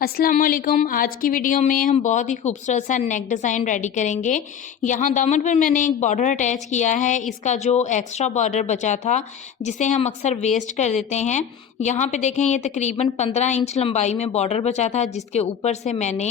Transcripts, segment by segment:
अस्सलाम वालेकुम। आज की वीडियो में हम बहुत ही खूबसूरत सा नेक डिज़ाइन रेडी करेंगे। यहाँ दामन पर मैंने एक बॉर्डर अटैच किया है। इसका जो एक्स्ट्रा बॉर्डर बचा था जिसे हम अक्सर वेस्ट कर देते हैं, यहाँ पे देखें ये तकरीबन 15 इंच लंबाई में बॉर्डर बचा था, जिसके ऊपर से मैंने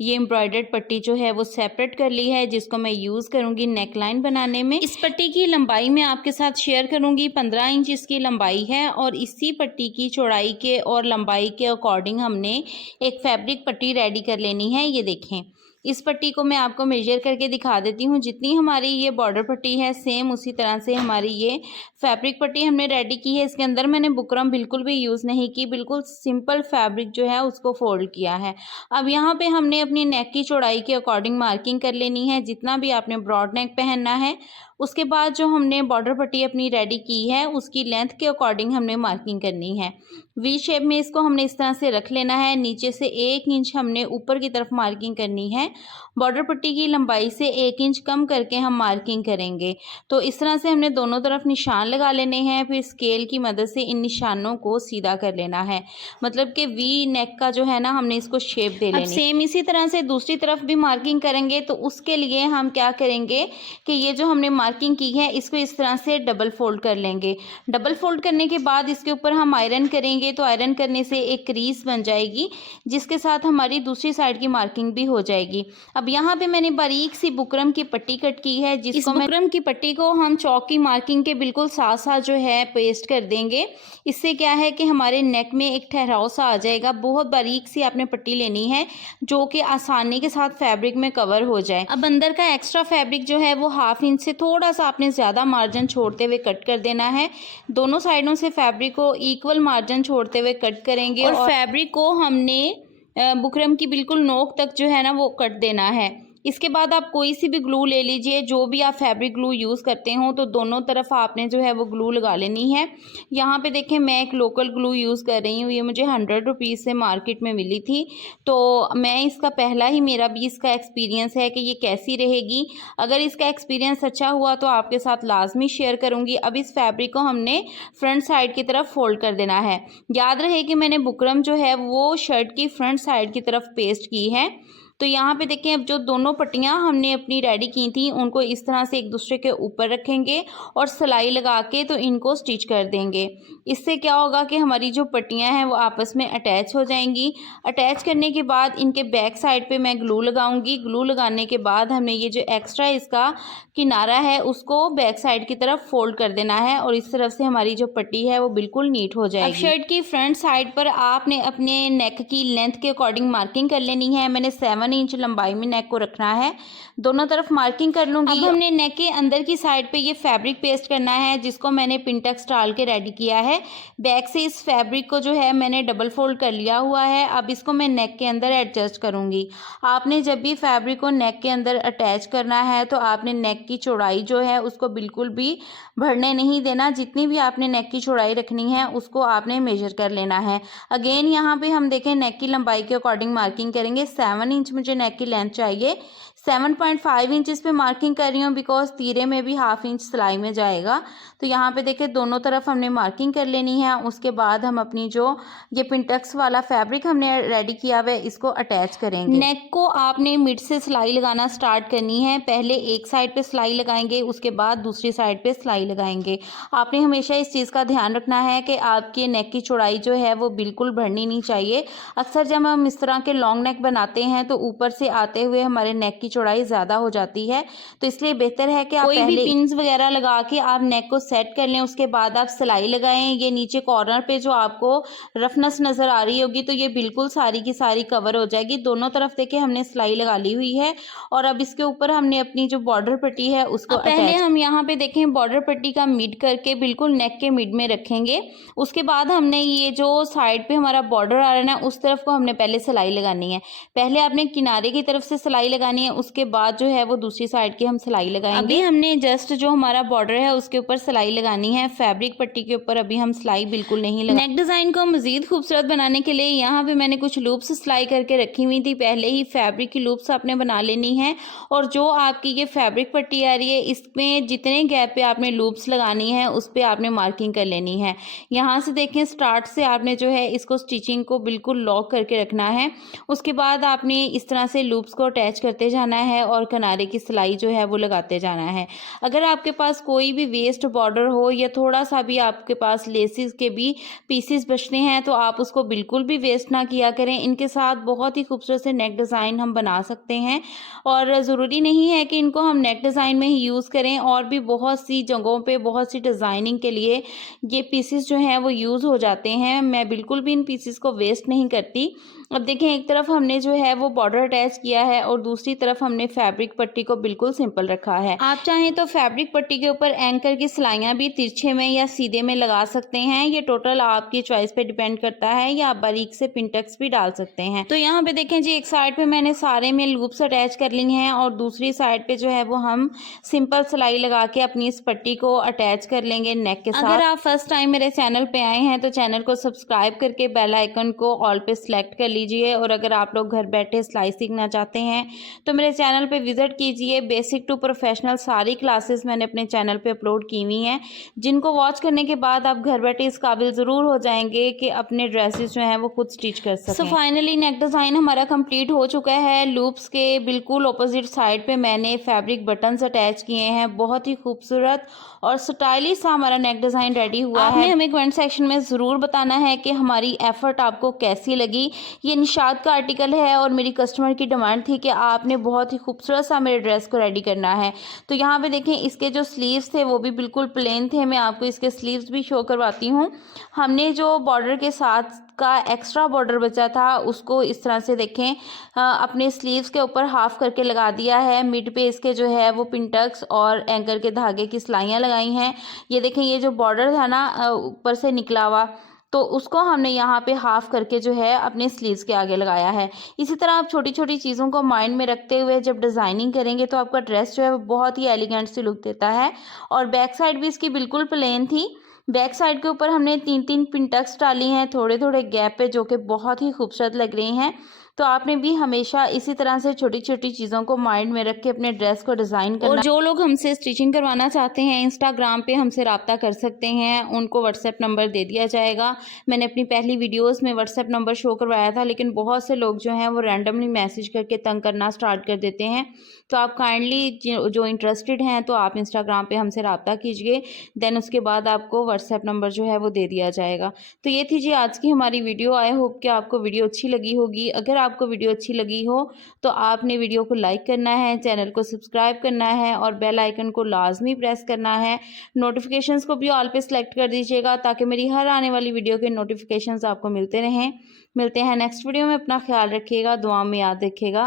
ये एम्ब्रॉयडर्ड पट्टी जो है वो सेपरेट कर ली है, जिसको मैं यूज़ करूँगी नेक लाइन बनाने में। इस पट्टी की लंबाई मैं आपके साथ शेयर करूँगी। 15 इंच इसकी लंबाई है और इसी पट्टी की चौड़ाई के और लंबाई के अकॉर्डिंग हमने एक फैब्रिक पट्टी रेडी कर लेनी है। ये देखें, इस पट्टी को मैं आपको मेजर करके दिखा देती हूँ। जितनी हमारी ये बॉर्डर पट्टी है सेम उसी तरह से हमारी ये फैब्रिक पट्टी हमने रेडी की है। इसके अंदर मैंने बुकरम बिल्कुल भी यूज़ नहीं की, बिल्कुल सिंपल फैब्रिक जो है उसको फोल्ड किया है। अब यहाँ पे हमने अपनी नेक की चौड़ाई के अकॉर्डिंग मार्किंग कर लेनी है, जितना भी आपने ब्रॉड नेक पहनना है। उसके बाद जो हमने बॉर्डर पट्टी अपनी रेडी की है उसकी लेंथ के अकॉर्डिंग हमने मार्किंग करनी है। वी शेप में इसको हमने इस तरह से रख लेना है। नीचे से 1 इंच हमने ऊपर की तरफ मार्किंग करनी है। बॉर्डर पट्टी की लंबाई से 1 इंच कम करके हम मार्किंग करेंगे। तो इस तरह से हमने दोनों तरफ निशान लगा लेने हैं। फिर स्केल की मदद से इन निशानों को सीधा कर लेना है, मतलब कि वी नेक का जो है ना हमने इसको शेप दे लेनी। अब सेम इसी तरह से दूसरी तरफ भी मार्किंग करेंगे। तो उसके लिए हम क्या करेंगे कि ये जो हमने मार्किंग की है इसको इस तरह से डबल फोल्ड कर लेंगे। डबल फोल्ड करने के बाद इसके ऊपर हम आयरन करेंगे। तो आयरन करने से एक क्रीज बन जाएगी, जिसके साथ हमारी दूसरी साइड की मार्किंग भी हो जाएगी। अब यहाँ पे मैंने बारीक सी बुकरम की पट्टी कट की है, जिसको बुकरम की पट्टी को हम चौक की मार्किंग के बिल्कुल साथ साथ जो है पेस्ट कर देंगे। इससे क्या है कि हमारे नेक में एक ठहराव सा आ जाएगा। बहुत बारीक सी आपने पट्टी लेनी है जो कि आसानी के साथ फैब्रिक में कवर हो जाए। अब अंदर का एक्स्ट्रा फैब्रिक जो है वो 1/2 इंच से थोड़ा सा आपने ज़्यादा मार्जिन छोड़ते हुए कट कर देना है। दोनों साइडों से फैब्रिक को इक्वल मार्जिन छोड़ते हुए कट करेंगे और फैब्रिक को हमने बुकरम की बिल्कुल नोक तक जो है ना वो कट देना है। इसके बाद आप कोई सी भी ग्लू ले लीजिए, जो भी आप फैब्रिक ग्लू यूज़ करते हो, तो दोनों तरफ आपने जो है वो ग्लू लगा लेनी है। यहाँ पे देखें मैं एक लोकल ग्लू यूज़ कर रही हूँ। ये मुझे 100 रुपीज़ से मार्केट में मिली थी। तो मैं इसका पहला ही मेरा भी इसका एक्सपीरियंस है कि ये कैसी रहेगी। अगर इसका एक्सपीरियंस अच्छा हुआ तो आपके साथ लाजमी शेयर करूँगी। अब इस फैब्रिक को हमने फ्रंट साइड की तरफ फोल्ड कर देना है। याद रहे कि मैंने बुकरम जो है वो शर्ट की फ्रंट साइड की तरफ पेस्ट की है। तो यहाँ पे देखें, अब जो दोनों पट्टियाँ हमने अपनी रेडी की थी उनको इस तरह से एक दूसरे के ऊपर रखेंगे और सिलाई लगा के तो इनको स्टिच कर देंगे। इससे क्या होगा कि हमारी जो पट्टियाँ हैं वो आपस में अटैच हो जाएंगी। अटैच करने के बाद इनके बैक साइड पे मैं ग्लू लगाऊंगी। ग्लू लगाने के बाद हमें ये जो एक्स्ट्रा इसका किनारा है उसको बैक साइड की तरफ फोल्ड कर देना है और इस तरफ से हमारी जो पट्टी है वो बिल्कुल नीट हो जाएगी। अब शर्ट की फ्रंट साइड पर आपने अपने नेक की लेंथ के अकॉर्डिंग मार्किंग कर लेनी है। मैंने 7 इंच लंबाई में नेक को रखना है। दोनों तरफ मार्किंग कर लूंगी। अब हमने नेक के अंदर की साइड पे ये फैब्रिक पेस्ट करना है, जिसको मैंने पिंटेक्स डाल के रेडी किया है। बैक से इस फैब्रिक को जो है मैंने डबल फोल्ड कर लिया हुआ है। अब इसको मैं नेक के अंदर एडजस्ट करूंगी। आपने जब भी फैब्रिक को नेक के अंदर अटैच करना है तो आपने नेक की चौड़ाई जो है उसको बिल्कुल भी बढ़ने नहीं देना। जितनी भी आपने नेक की चौड़ाई रखनी है उसको आपने मेजर कर लेना है। अगेन यहाँ पे हम देखें नेक की लंबाई के अकॉर्डिंग मार्किंग करेंगे। 7 इंच मुझे नेक की लेंथ चाहिए। 7.5 इंचेस पे मार्किंग कर रही हूँ बिकॉज तीरे में भी 1/2 इंच सिलाई में जाएगा। तो यहाँ पे देखिए दोनों तरफ हमने मार्किंग कर लेनी है। उसके बाद हम अपनी जो ये पिंटेक्स वाला फैब्रिक हमने रेडी किया हुआ है इसको अटैच करेंगे। नेक को आपने मिड से सिलाई लगाना स्टार्ट करनी है। पहले एक साइड पे सिलाई लगाएंगे, उसके बाद दूसरी साइड पे सिलाई लगाएंगे। आपने हमेशा इस चीज़ का ध्यान रखना है कि आपके नेक की चौड़ाई जो है वो बिल्कुल बढ़नी नहीं चाहिए। अक्सर जब हम इस तरह के लॉन्ग नेक बनाते हैं तो ऊपर से आते हुए हमारे नेक की चौड़ाई ज़्यादा हो जाती है। तो इसलिए बेहतर है कि आप कोई भी पिन्स वगैरह लगा के आप नेक को सेट कर लें। उसके बाद आप सिलाई लगाएं। ये नीचे कॉर्नर पे जो आपको रफनेस नज़र आ रही होगी तो ये बिल्कुल सारी की सारी कवर हो जाएगी। दोनों तरफ देखिए हमने सिलाई लगा ली हुई है और अब इसके ऊपर हमने अपनी जो बॉर्डर पट्टी है उसको पहले हम यहाँ पे देखें बॉर्डर पट्टी का मिड करके बिल्कुल नेक के मिड में रखेंगे। उसके बाद हमने ये जो साइड पे हमारा बॉर्डर आ रहा है ना उस तरफ को हमने पहले सिलाई लगानी है। पहले आपने किनारे की तरफ से सिलाई लगानी है, उसके बाद जो है वो दूसरी साइड की हम सिलाई लगाएंगे। अभी हमने जस्ट जो हमारा बॉर्डर है उसके ऊपर सिलाई लगानी है, फैब्रिक पट्टी के ऊपर अभी हम सिलाई बिल्कुल नहीं लगा। नेक डिज़ाइन को मज़ीद खूबसूरत बनाने के लिए यहाँ पे मैंने कुछ लूप्स सिलाई करके रखी हुई थी, पहले ही फैब्रिक की लूप्स आपने बना लेनी है। और जो आपकी ये फैब्रिक पट्टी आ रही है इसमें जितने गैप पे आपने लूप्स लगानी है उस पे आपने मार्किंग कर लेनी है। यहाँ से देखें स्टार्ट से आपने जो है इसको स्टिचिंग को बिल्कुल लॉक करके रखना है। उसके बाद आपने इस तरह से लूप्स को अटैच करते जाना है और किनारे की सिलाई जो है वो लगाते जाना है। अगर आपके पास कोई भी वेस्ट बॉर्डर हो या थोड़ा सा भी आपके पास लेसिस के भी पीसेस बचते हैं तो आप उसको बिल्कुल भी वेस्ट ना किया करें। इनके साथ बहुत ही खूबसूरत से नेक डिज़ाइन हम बना सकते हैं और ज़रूरी नहीं है कि इनको हम नेक डिज़ाइन में ही यूज़ करें, और भी बहुत सी जगहों पे बहुत सी डिज़ाइनिंग के लिए ये पीसेस जो हैं वो यूज़ हो जाते हैं। मैं बिल्कुल भी इन पीसेस को वेस्ट नहीं करती। अब देखें एक तरफ हमने जो है वो बॉर्डर अटैच किया है और दूसरी तरफ हमने फैब्रिक पट्टी को बिल्कुल सिंपल रखा है। आप चाहें तो फैब्रिक पट्टी के ऊपर एंकर की सिलाइयाँ भी तिरछे में या सीधे में लगा सकते हैं, ये टोटल आपकी चॉइस पे डिपेंड करता है, या आप बारीक से पिनटक्स भी डाल सकते हैं। तो यहाँ पे देखें जी, एक साइड पे मैंने सारे में लूप्स अटैच कर ली हैं और दूसरी साइड पे जो है वो हम सिंपल सिलाई लगा के अपनी इस पट्टी को अटैच कर लेंगे नेक के साथ। अगर आप फर्स्ट टाइम मेरे चैनल पे आए हैं तो चैनल को सब्सक्राइब करके बेल आइकन को ऑल पे सिलेक्ट कर लीजिए, और अगर आप लोग घर बैठे सिलाई सीखना चाहते हैं तो मेरे चैनल पे विजिट कीजिए। बेसिक टू प्रोफेशनल सारी क्लासेस मैंने अपने चैनल पे अपलोड की हुई हैं, जिनको वॉच करने के बाद आप घर बैठे इस काबिल ज़रूर हो जाएंगे कि अपने ड्रेसेस जो हैं वो खुद स्टिच कर सकें। सो फाइनली नेक डिज़ाइन हमारा कंप्लीट हो चुका है। लूप्स के बिल्कुल ऑपोजिट साइड पे मैंने फैब्रिक बटन्स अटैच किए हैं। बहुत ही खूबसूरत और स्टाइलिश सा हमारा नेक डिज़ाइन रेडी हुआ है। आपने हमें कमेंट सेक्शन में ज़रूर बताना है कि हमारी एफर्ट आपको कैसी लगी। ये निशात का आर्टिकल है और मेरी कस्टमर की डिमांड थी कि आपने बहुत ही खूबसूरत सा मेरे ड्रेस को रेडी करना है। तो यहाँ पे देखें इसके जो स्लीव्स थे वो भी बिल्कुल प्लेन थे। मैं आपको इसके स्लीव्स भी शो करवाती हूँ। हमने जो बॉर्डर के साथ का एक्स्ट्रा बॉर्डर बचा था उसको इस तरह से देखें अपने स्लीव्स के ऊपर हाफ करके लगा दिया है। मिड पे इसके जो है वो पिनटक्स और एंकर के धागे की सिलाइयाँ लगाई हैं। ये देखें ये जो बॉर्डर था ना ऊपर से निकला हुआ, तो उसको हमने यहाँ पे हाफ करके जो है अपने स्लीव्स के आगे लगाया है। इसी तरह आप छोटी छोटी चीज़ों को माइंड में रखते हुए जब डिज़ाइनिंग करेंगे तो आपका ड्रेस जो है वो बहुत ही एलिगेंट सी लुक देता है। और बैक साइड भी इसकी बिल्कुल प्लेन थी। बैक साइड के ऊपर हमने 3-3 पिनटक्स डाली हैं थोड़े थोड़े गैप पे, जो कि बहुत ही खूबसूरत लग रही हैं। तो आपने भी हमेशा इसी तरह से छोटी छोटी चीज़ों को माइंड में रख के अपने ड्रेस को डिज़ाइन करना। और जो लोग हमसे स्टिचिंग करवाना चाहते हैं इंस्टाग्राम पे हमसे रब्ता कर सकते हैं, उनको व्हाट्सएप नंबर दे दिया जाएगा। मैंने अपनी पहली वीडियोस में व्हाट्सएप नंबर शो करवाया था, लेकिन बहुत से लोग जो हैं वो रैंडमली मैसेज करके तंग करना स्टार्ट कर देते हैं। तो आप काइंडली जो इंटरेस्टेड हैं तो आप इंस्टाग्राम पे हमसे रब्ता कीजिए, देन उसके बाद आपको व्हाट्सएप नंबर जो है वो दे दिया जाएगा। तो ये थी जी आज की हमारी वीडियो। आई होप कि आपको वीडियो अच्छी लगी होगी। अगर आपको वीडियो अच्छी लगी हो तो आपने वीडियो को लाइक करना है, चैनल को सब्सक्राइब करना है और बेल आइकन को लाजमी प्रेस करना है। नोटिफिकेशंस को भी ऑल पे सेलेक्ट कर दीजिएगा ताकि मेरी हर आने वाली वीडियो के नोटिफिकेशंस आपको मिलते रहें। मिलते हैं नेक्स्ट वीडियो में। अपना ख्याल रखिएगा, दुआ में याद रखिएगा।